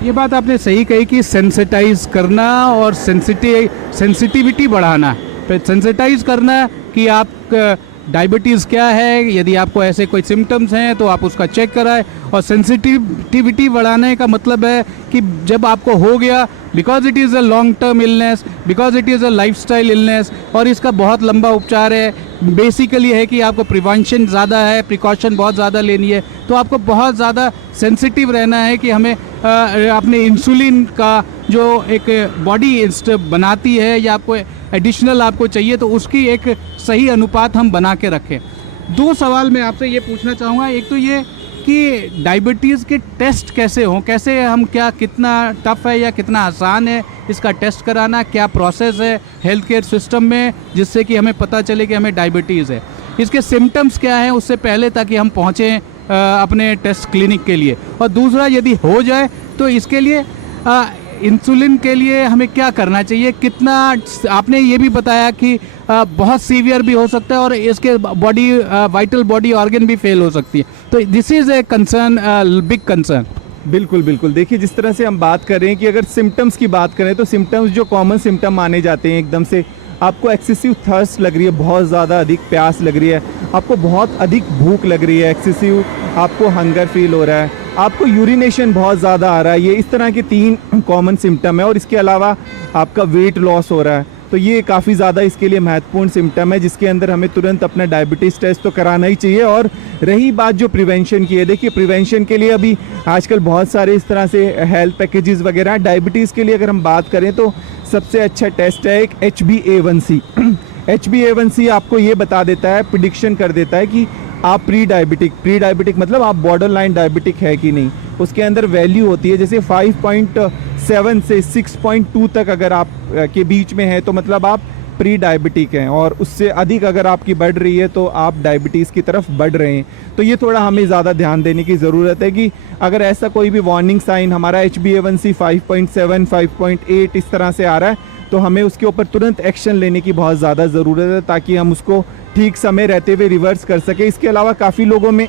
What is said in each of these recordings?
ये बात आपने सही कही कि सेंसिटाइज करना और सेंसिटिविटी बढ़ाना, सेंसिटाइज करना कि आप डायबिटीज़ क्या है, यदि आपको ऐसे कोई सिम्टम्स हैं तो आप उसका चेक कराएं। और सेंसिटिविटी बढ़ाने का मतलब है कि जब आपको हो गया, because it is a long term illness, because it is a lifestyle illness और इसका बहुत लंबा उपचार है, बेसिकली है कि आपको प्रिवेंशन ज़्यादा है, प्रिकॉशन बहुत ज़्यादा लेनी है, तो आपको बहुत ज़्यादा सेंसिटिव रहना है कि हमें अपने इंसुलिन का जो एक बॉडी बनाती है या आपको एडिशनल आपको चाहिए तो उसकी एक सही अनुपात हम बना के रखें। दो सवाल मैं आपसे ये पूछना चाहूँगा। एक तो ये कि डायबिटीज़ के टेस्ट कैसे हों, कैसे हम, क्या कितना टफ है या कितना आसान है इसका टेस्ट कराना, क्या प्रोसेस है हेल्थ केयर सिस्टम में जिससे कि हमें पता चले कि हमें डायबिटीज़ है, इसके सिम्टम्स क्या हैं उससे पहले ताकि हम पहुँचें अपने टेस्ट क्लिनिक के लिए। और दूसरा, यदि हो जाए तो इसके लिए इंसुलिन के लिए हमें क्या करना चाहिए, कितना, आपने ये भी बताया कि बहुत सीवियर भी हो सकता है और इसके बॉडी वाइटल बॉडी ऑर्गन भी फेल हो सकती है, तो this is a concern, big concern. बिल्कुल बिल्कुल, देखिए जिस तरह से हम बात कर रहे हैं कि अगर सिम्टम्स की बात करें तो सिम्टम्स जो कॉमन सिम्टम माने जाते हैं, एकदम से आपको एक्सेसिव थर्स्ट लग रही है, बहुत ज़्यादा अधिक प्यास लग रही है, आपको बहुत अधिक भूख लग रही है, एक्सेसिव आपको हंगर फील हो रहा है, आपको यूरिनेशन बहुत ज़्यादा आ रहा है, ये इस तरह के 3 कॉमन सिम्टम है। और इसके अलावा आपका वेट लॉस हो रहा है, तो ये काफ़ी ज़्यादा इसके लिए महत्वपूर्ण सिम्टम है जिसके अंदर हमें तुरंत अपना डायबिटीज़ टेस्ट तो कराना ही चाहिए। और रही बात जो प्रिवेंशन की है, देखिए प्रिवेंशन के लिए अभी आजकल बहुत सारे इस तरह से हेल्थ पैकेजेस वगैरह हैं। डायबिटीज़ के लिए अगर हम बात करें तो सबसे अच्छा टेस्ट है एक HbA1c। HbA1c आपको ये बता देता है, प्रिडिक्शन कर देता है कि आप प्री डायबिटिक मतलब आप बॉर्डर लाइन डायबिटिक है कि नहीं। उसके अंदर वैल्यू होती है, जैसे 5.7 से 6.2 तक अगर आप के बीच में है तो मतलब आप प्री डायबिटिक हैं, और उससे अधिक अगर आपकी बढ़ रही है तो आप डायबिटीज़ की तरफ बढ़ रहे हैं। तो ये थोड़ा हमें ज़्यादा ध्यान देने की ज़रूरत है कि अगर ऐसा कोई भी वार्निंग साइन हमारा HbA1c 5.7 5.8 इस तरह से आ रहा है तो हमें उसके ऊपर तुरंत एक्शन लेने की बहुत ज़्यादा ज़रूरत है ताकि हम उसको ठीक समय रहते हुए रिवर्स कर सके। इसके अलावा काफ़ी लोगों में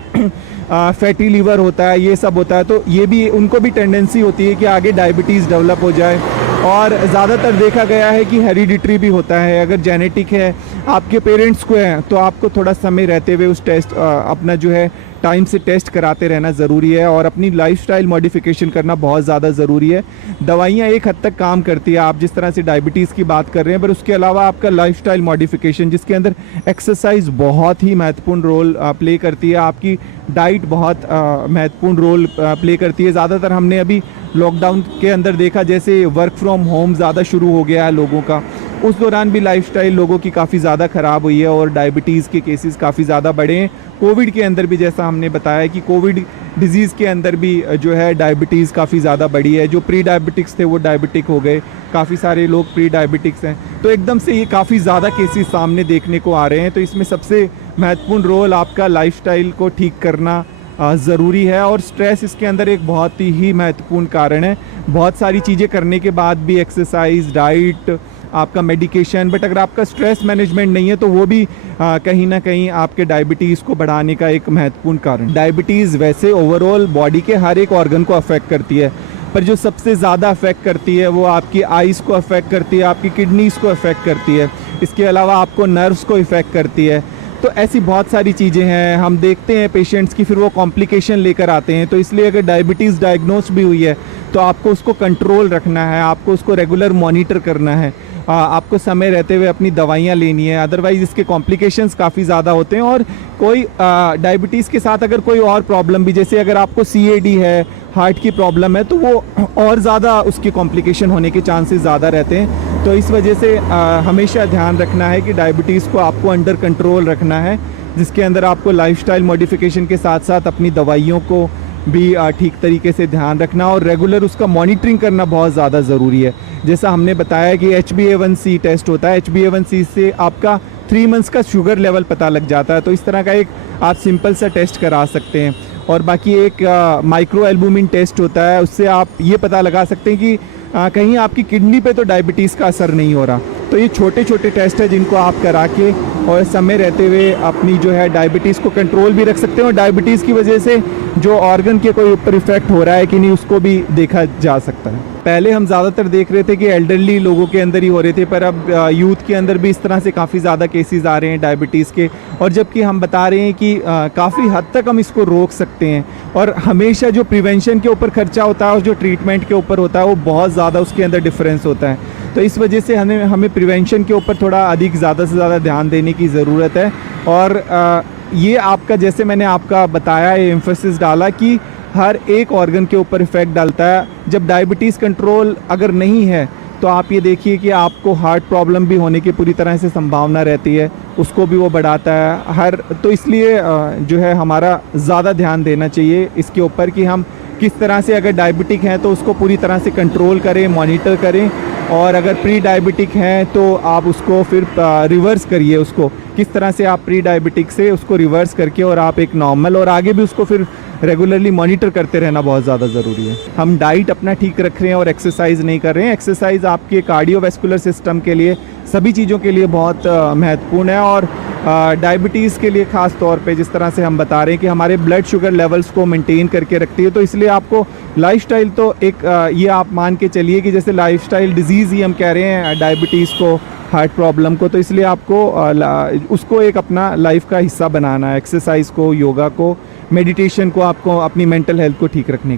फैटी लीवर होता है, ये सब होता है, तो ये भी उनको भी टेंडेंसी होती है कि आगे डायबिटीज़ डेवलप हो जाए। और ज़्यादातर देखा गया है कि हेरिडिटरी भी होता है, अगर जेनेटिक है आपके पेरेंट्स को है तो आपको थोड़ा समय रहते हुए उस टेस्ट अपना जो है टाइम से टेस्ट कराते रहना ज़रूरी है और अपनी लाइफस्टाइल मॉडिफिकेशन करना बहुत ज़्यादा ज़रूरी है। दवाइयाँ एक हद तक काम करती है, आप जिस तरह से डायबिटीज़ की बात कर रहे हैं, पर उसके अलावा आपका लाइफस्टाइल मॉडिफिकेशन जिसके अंदर एक्सरसाइज बहुत ही महत्वपूर्ण रोल प्ले करती है, आपकी डाइट बहुत महत्वपूर्ण रोल प्ले करती है। ज़्यादातर हमने अभी लॉकडाउन के अंदर देखा, जैसे वर्क फ्रॉम होम ज़्यादा शुरू हो गया है लोगों का, उस दौरान भी लाइफस्टाइल लोगों की काफ़ी ज़्यादा ख़राब हुई है और डायबिटीज़ के केसेस काफ़ी ज़्यादा बढ़े हैं। कोविड के अंदर भी जैसा हमने बताया कि कोविड डिज़ीज़ के अंदर भी जो है डायबिटीज़ काफ़ी ज़्यादा बढ़ी है, जो प्री डायबिटिक्स थे वो डायबिटिक हो गए, काफ़ी सारे लोग प्री डायबिटिक्स हैं, तो एकदम से ये काफ़ी ज़्यादा केसेस सामने देखने को आ रहे हैं। तो इसमें सबसे महत्वपूर्ण रोल आपका लाइफस्टाइल को ठीक करना ज़रूरी है और स्ट्रेस इसके अंदर एक बहुत ही महत्वपूर्ण कारण है। बहुत सारी चीज़ें करने के बाद भी, एक्सरसाइज, डाइट, आपका मेडिकेशन, बट अगर आपका स्ट्रेस मैनेजमेंट नहीं है तो वो भी कहीं ना कहीं आपके डायबिटीज़ को बढ़ाने का एक महत्वपूर्ण कारण। डायबिटीज़ वैसे ओवरऑल बॉडी के हर एक ऑर्गन को अफेक्ट करती है, पर जो सबसे ज़्यादा अफेक्ट करती है वो आपकी आइज़ को अफेक्ट करती है, आपकी किडनीज़ को अफेक्ट करती है, इसके अलावा आपको नर्व्स को इफ़ेक्ट करती है। तो ऐसी बहुत सारी चीज़ें हैं, हम देखते हैं पेशेंट्स की, फिर वो कॉम्प्लिकेशन लेकर आते हैं। तो इसलिए अगर डायबिटीज़ डायग्नोस भी हुई है तो आपको उसको कंट्रोल रखना है, आपको उसको रेगुलर मॉनिटर करना है, आपको समय रहते हुए अपनी दवाइयाँ लेनी है, अदरवाइज़ इसके कॉम्प्लिकेशंस काफ़ी ज़्यादा होते हैं। और कोई डायबिटीज़ के साथ अगर कोई और प्रॉब्लम भी, जैसे अगर आपको CAD है, हार्ट की प्रॉब्लम है, तो वो और ज़्यादा उसकी कॉम्प्लिकेशन होने के चांसेस ज़्यादा रहते हैं। तो इस वजह से हमेशा ध्यान रखना है कि डायबिटीज़ को आपको अंडर कंट्रोल रखना है, जिसके अंदर आपको लाइफस्टाइल मॉडिफिकेशन के साथ साथ अपनी दवाइयों को भी ठीक तरीके से ध्यान रखना और रेगुलर उसका मॉनिटरिंग करना बहुत ज़्यादा ज़रूरी है। जैसा हमने बताया कि HbA1c टेस्ट होता है, HbA1c से आपका 3 मंथ्स का शुगर लेवल पता लग जाता है, तो इस तरह का एक आप सिंपल सा टेस्ट करा सकते हैं। और बाकी एक माइक्रो एल्बुमिन टेस्ट होता है, उससे आप ये पता लगा सकते हैं कि कहीं आपकी किडनी पे तो डायबिटीज़ का असर नहीं हो रहा। तो ये छोटे छोटे टेस्ट है जिनको आप करा के और समय रहते हुए अपनी जो है डायबिटीज़ को कंट्रोल भी रख सकते हैं, और डायबिटीज़ की वजह से जो ऑर्गन के कोई ऊपर इफेक्ट हो रहा है कि नहीं उसको भी देखा जा सकता है। पहले हम ज़्यादातर देख रहे थे कि एल्डरली लोगों के अंदर ही हो रहे थे, पर अब यूथ के अंदर भी इस तरह से काफ़ी ज़्यादा केसेस आ रहे हैं डायबिटीज़ के, और जबकि हम बता रहे हैं कि काफ़ी हद तक हम इसको रोक सकते हैं। और हमेशा जो प्रिवेंशन के ऊपर खर्चा होता है और जो ट्रीटमेंट के ऊपर होता है वो बहुत ज़्यादा उसके अंदर डिफरेंस होता है। तो इस वजह से हमें प्रिवेंशन के ऊपर थोड़ा अधिक ज़्यादा से ज़्यादा ध्यान देने की ज़रूरत है। और ये आपका, जैसे मैंने आपका बताया, ये एम्फेसिस डाला कि हर एक ऑर्गन के ऊपर इफ़ेक्ट डालता है। जब डायबिटीज़ कंट्रोल अगर नहीं है तो आप ये देखिए कि आपको हार्ट प्रॉब्लम भी होने की पूरी तरह से संभावना रहती है, उसको भी वो बढ़ाता है तो इसलिए जो है हमारा ज़्यादा ध्यान देना चाहिए इसके ऊपर कि हम किस तरह से, अगर डायबिटिक हैं तो उसको पूरी तरह से कंट्रोल करें, मॉनिटर करें, और अगर प्री डायबिटिक हैं तो आप उसको फिर रिवर्स करिए, उसको किस तरह से आप प्री डायबिटिक से उसको रिवर्स करके और आप एक नॉर्मल, और आगे भी उसको फिर रेगुलरली मॉनिटर करते रहना बहुत ज़्यादा ज़रूरी है। हम डाइट अपना ठीक रख रहे हैं और एक्सरसाइज नहीं कर रहे हैं। एक्सरसाइज आपके कार्डियोवैस्कुलर सिस्टम के लिए, सभी चीज़ों के लिए बहुत महत्वपूर्ण है, और डायबिटीज़ के लिए ख़ास तौर पे जिस तरह से हम बता रहे हैं कि हमारे ब्लड शुगर लेवल्स को मेंटेन करके रखती है। तो इसलिए आपको लाइफस्टाइल तो एक ये आप मान के चलिए कि जैसे लाइफस्टाइल डिजीज़ ही हम कह रहे हैं डायबिटीज़ को, हार्ट प्रॉब्लम को, तो इसलिए आपको उसको एक अपना लाइफ का हिस्सा बनाना है, एक्सरसाइज को, योगा को, मेडिटेशन को, आपको अपनी मेंटल हेल्थ को ठीक रखने के